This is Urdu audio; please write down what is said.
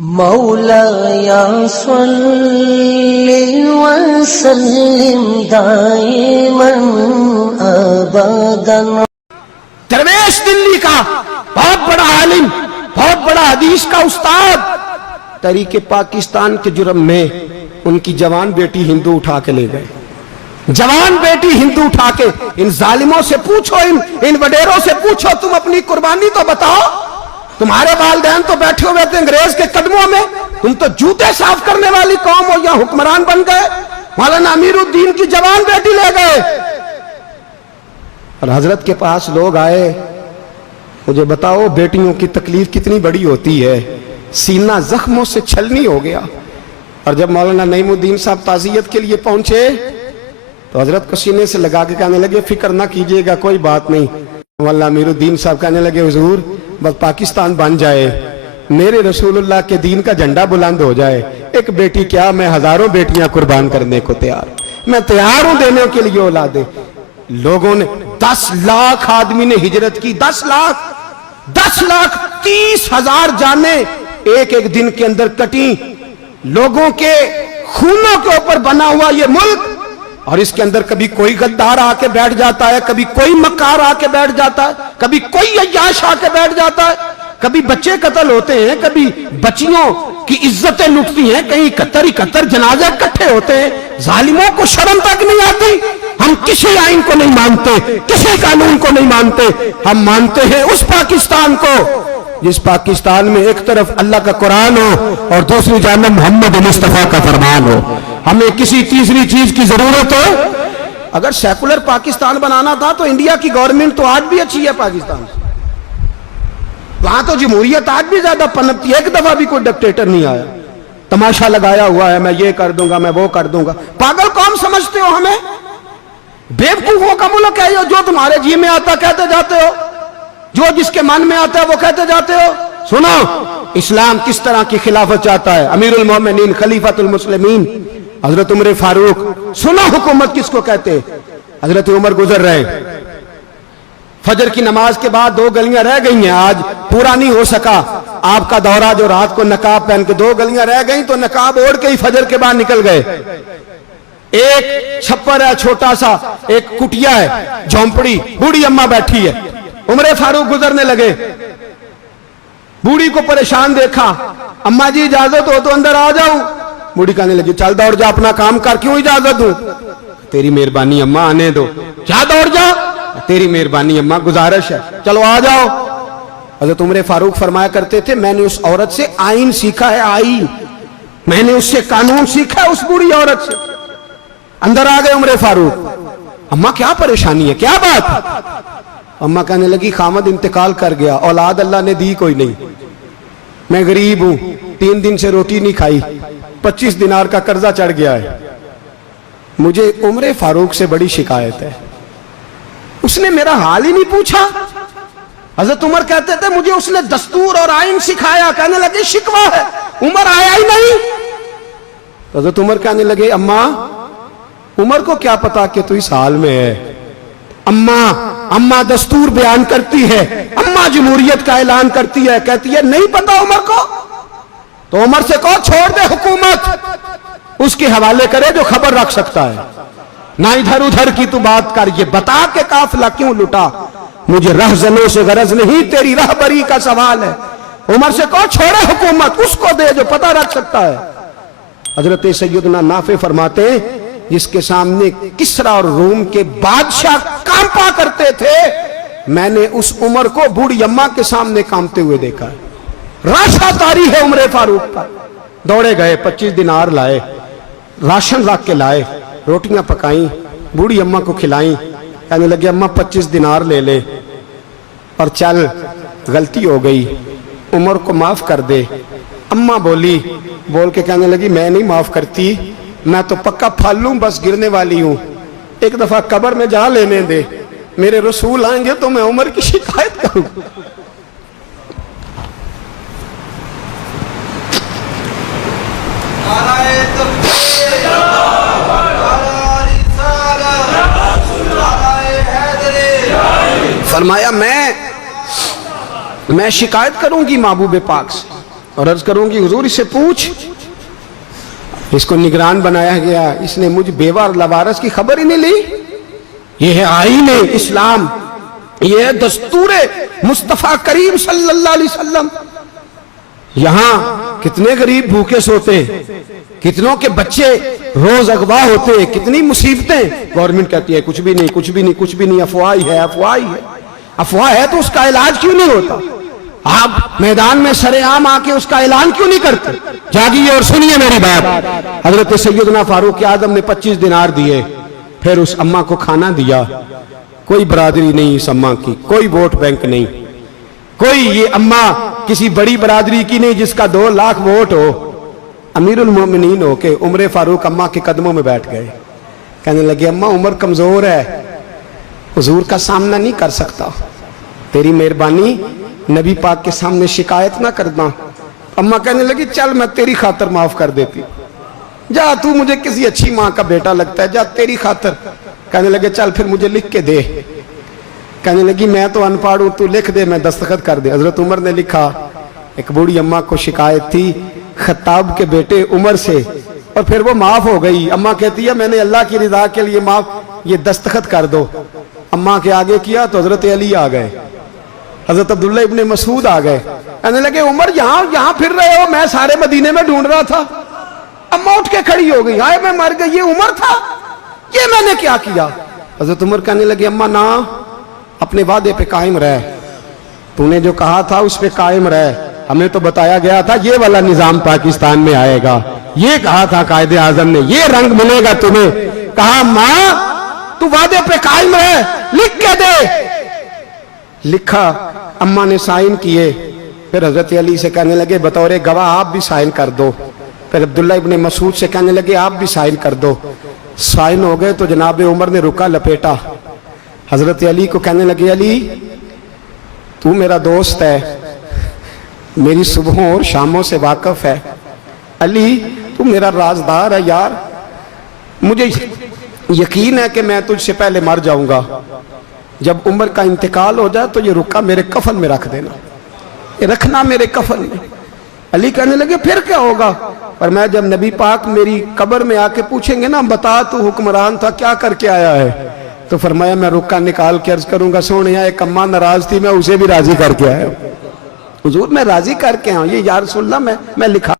مولایا صلی وسلم دائما ابدا۔ درویش دلی کا بہت بڑا عالم، بہت بڑا حدیث کا استاد، تحریک پاکستان کے جرم میں ان کی جوان بیٹی ہندو اٹھا کے لے گئے، جوان بیٹی ہندو اٹھا کے۔ ان ظالموں سے پوچھو، ان وڈیروں سے پوچھو، تم اپنی قربانی تو بتاؤ۔ تمہارے والدین تو بیٹھے ہوئے تھے انگریز کے قدموں میں، تم تو جوتے صاف کرنے والی قوم ہو، یا حکمران بن گئے۔ مولانا امیر الدین کی جوان بیٹی لے گئے، اور حضرت کے پاس لوگ آئے، مجھے بتاؤ بیٹیوں کی تکلیف کتنی بڑی ہوتی ہے، سینہ زخموں سے چھلنی ہو گیا۔ اور جب مولانا نعیم الدین صاحب تعزیت کے لیے پہنچے تو حضرت کو سینے سے لگا کے کہنے لگے فکر نہ کیجئے گا، کوئی بات نہیں۔ مولانا امیر الدین صاحب کہنے لگے حضور بس پاکستان بن جائے، میرے رسول اللہ کے دین کا جھنڈا بلند ہو جائے، ایک بیٹی کیا میں ہزاروں بیٹیاں قربان کرنے کو تیار، میں تیار ہوں دینے کے لیے اولادیں۔ لوگوں نے 10 لاکھ آدمی نے ہجرت کی، 10 لاکھ 30,000 جانیں ایک ایک دن کے اندر کٹیں۔ لوگوں کے خونوں کے اوپر بنا ہوا یہ ملک، اور اس کے اندر کبھی کوئی غدار آ کے بیٹھ جاتا ہے، کبھی کوئی مکار آ کے بیٹھ جاتا ہے، کبھی کوئی عیاش آ کے بیٹھ جاتا ہے، کبھی بچے قتل ہوتے ہیں، کبھی بچیوں کی عزتیں لٹتی ہیں، کہیں 71 جنازے اکٹھے ہوتے ہیں۔ ظالموں کو شرم تک نہیں آتی۔ ہم کسی آئین کو نہیں مانتے، کسی قانون کو نہیں مانتے، ہم مانتے ہیں اس پاکستان کو جس پاکستان میں ایک طرف اللہ کا قرآن ہو اور دوسری جانب محمد مصطفیٰ کا فرمان ہو۔ ہمیں کسی تیسری چیز کی ضرورت ہو؟ اگر سیکولر پاکستان بنانا تھا تو انڈیا کی گورنمنٹ تو آج بھی اچھی ہے پاکستان سے، وہاں تو جمہوریت آج بھی زیادہ پنپتی ہے، ایک دفعہ بھی کوئی ڈکٹیٹر نہیں آیا، تماشا لگایا ہوا ہے میں یہ کر دوں گا، میں وہ کر دوں گا۔ پاگل قوم سمجھتے ہو ہمیں؟ بیوقوفوں کا ملک ہے یہ، جو تمہارے جی میں آتا کہتے جاتے ہو، جو جس کے من میں آتا ہے وہ کہتے جاتے ہو۔ سنو اسلام کس طرح کی خلافت چاہتا ہے، امیر المومنین خلیفۃ المسلمین حضرت عمر فاروق۔ سنو حکومت کس کو کہتے ہیں؟ حضرت عمر گزر رہے، فجر کی نماز کے بعد 2 گلیاں رہ گئی ہیں، آج پورا نہیں ہو سکا آپ کا دورہ، جو رات کو نقاب پہن کے 2 گلیاں رہ گئیں تو نقاب اوڑھ کے ہی فجر کے بعد نکل گئے۔ ایک چھپر ہے چھوٹا سا، ایک کٹیا ہے جھونپڑی، بوڑھی اماں بیٹھی ہے، عمر فاروق گزرنے لگے، بوڑھی کو پریشان دیکھا، اماں جی اجازت ہو تو اندر آ جاؤں؟ بوڑھی کہنے لگی چل دوڑ جا اپنا کام کر، کیوں اجازت دوں؟ تیری مہربانی اماں آنے دو۔ کیا دوڑ جا؟ تیری مہربانی اماں گزارش ہے، چلو آ جاؤ۔ حضرت عمر فاروق فرمایا کرتے تھے میں نے اس عورت سے آئین سیکھا ہے، آئین، میں نے اس سے قانون سیکھا ہے، اس بوڑھی عورت سے۔ اندر آ گئے عمر فاروق، اماں کیا پریشانی ہے، کیا بات؟ اماں کہنے لگی خامد انتقال کر گیا، اولاد اللہ نے دی کوئی نہیں، میں غریب ہوں، 3 دن سے روٹی نہیں کھائی، 25 دینار کا قرضہ چڑھ گیا ہے، مجھے عمر فاروق سے بڑی شکایت ہے، اس نے میرا حال ہی نہیں پوچھا۔ حضرت عمر کہتے تھے مجھے اس نے دستور اور آئین سکھایا، کہنے لگے شکوہ ہے، عمر آیا ہی نہیں۔ حضرت عمر کہنے لگے اماں عمر کو کیا پتا کہ تو اس حال میں ہے، اماں دستور بیان کرتی ہے، اماں جمہوریت کا اعلان کرتی ہے، کہتی ہے نہیں پتا عمر کو، تو عمر سے کہو چھوڑ دے حکومت، اس کے حوالے کرے جو خبر رکھ سکتا ہے، نہ ادھر ادھر کی تو بات کر، یہ بتا کہ قافلہ کیوں لٹا، مجھے رہزنوں سے غرض نہیں، تیری رہبری کا سوال ہے۔ عمر سے کہو چھوڑے حکومت، اس کو دے جو پتہ رکھ سکتا ہے۔ حضرت سیدنا نافع فرماتے ہیں جس کے سامنے کسرا اور روم کے بادشاہ کانپا کرتے تھے، میں نے اس عمر کو بوڑھی اماں کے سامنے کانپتے ہوئے دیکھا ہے۔ راشا تاری ہے عمر فاروق کا۔ دوڑے گئے، 25 دینار لائے، راشن رکھ کے لائے، روٹیاں پکائیں، بوڑھی اماں کو کھلائیں، کہنے لگے اماں 25 دینار لے لے اور چل، غلطی ہو گئی، عمر کو معاف کر دے۔ اماں بول کے کہنے لگی میں نہیں معاف کرتی، میں تو پکا پھل لوں، بس گرنے والی ہوں، ایک دفعہ قبر میں جا لینے دے، میرے رسول آئیں گے تو میں عمر کی شکایت کروں۔ فرمایا میں شکایت کروں گی محبوب پاک سے، اور عرض کروں گی حضور اس سے پوچھ، اس کو نگران بنایا گیا، اس نے مجھ بیوہ اور لوارث کی خبر ہی نہیں لی۔ یہ ہے آئین اسلام، یہ ہے دستور مصطفیٰ کریم صلی اللہ علیہ وسلم۔ یہاں کتنے غریب بھوکے سوتے ہیں، کتنوں کے بچے روز اغوا ہوتے ہیں، کتنی مصیبتیں۔ گورنمنٹ کہتی ہے کچھ بھی نہیں، کچھ بھی نہیں، کچھ بھی نہیں، افواہ ہی ہے، افواہ ہی ہے۔ افواہ ہے تو اس کا علاج کیوں نہیں ہوتا؟ آپ میدان میں سر عام آ کے اس کا اعلان کیوں نہیں کرتے؟ جاگیے اور سنیے میری بات۔ حضرت سیدنا فاروق اعظم نے 25 دینار دیے، پھر اس اماں کو کھانا دیا۔ کوئی برادری نہیں اس اماں کی، کوئی ووٹ بینک نہیں، کوئی یہ اماں کسی بڑی برادری کی نہیں جس کا 2 لاکھ ووٹ ہو۔ امیر المومنین ہو کے عمر فاروق اماں کے قدموں میں بیٹھ گئے، کہنے لگے اماں عمر کمزور ہے، حضور کا سامنا نہیں کر سکتا، تیری مہربانی نبی پاک کے سامنے شکایت نہ کرنا۔ اماں کہنے لگی چل میں تیری خاطر معاف کر دیتی، جا تو مجھے کسی اچھی ماں کا بیٹا لگتا ہے، جا تیری خاطر۔ کہنے لگے چل پھر مجھے لکھ کے دے۔ کہنے لگی میں تو ان پڑھ ہوں، تو لکھ دے میں دستخط کر دے۔ حضرت عمر نے لکھا۔ ایک بوڑھی اماں کو شکایت تھی خطاب کے بیٹے عمر سے، اور پھر وہ معاف ہو گئی۔ اماں کہتی ہے میں نے اللہ کی رضا کے لیے معاف، یہ دستخط کر دو۔ اماں کے آگے کیا تو حضرت علی آ گئے، حضرت عبداللہ ابن مسعود آ گئے، کہنے لگے عمر یہاں پھر رہے ہو، میں سارے مدینے میں ڈھونڈ رہا تھا۔ اماں اٹھ کے کھڑی ہو گئی، ہائے میں مر گئی، یہ عمر تھا، یہ میں نے کیا کیا؟ حضرت عمر کہنے لگے اماں نہ، اپنے وعدے پہ قائم رہ، تو نے جو کہا تھا اس پہ قائم رہ، ہمیں تو بتایا گیا تھا یہ والا نظام پاکستان میں آئے گا، یہ کہا تھا قائد اعظم نے، یہ رنگ ملے گا تمہیں۔ کہا ماں تو وعدے پہ قائم رہ، لکھ کے دے۔ لکھا، اماں نے سائن کیے، پھر حضرت علی سے کہنے لگے بطور گواہ آپ بھی سائن کر دو۔ پھر عبداللہ ابن مسعود سے کہنے لگے آپ بھی سائن کر دو۔ سائن ہو گئے تو جناب عمر نے رکا لپیٹا، حضرت علی کو کہنے لگے علی تو میرا دوست ہے، میری صبحوں اور شاموں سے واقف ہے، علی تو میرا رازدار ہے یار، مجھے یقین ہے کہ میں تجھ سے پہلے مر جاؤں گا، جب عمر کا انتقال ہو جائے تو یہ رکا میرے کفن میں رکھ دینا، یہ رکھنا میرے کفن میں۔ علی کہنے لگے پھر کیا ہوگا؟ پر میں جب نبی پاک میری قبر میں آ کے پوچھیں گے نا بتا تو حکمران تھا کیا کر کے آیا ہے، تو فرمایا میں رکا نکال کے عرض کروں گا سونے ایک اماں ناراض تھی میں اسے بھی راضی کر کے آیا ہوں، حضور میں راضی کر کے آؤں، یہ یا رسول اللہ میں لکھا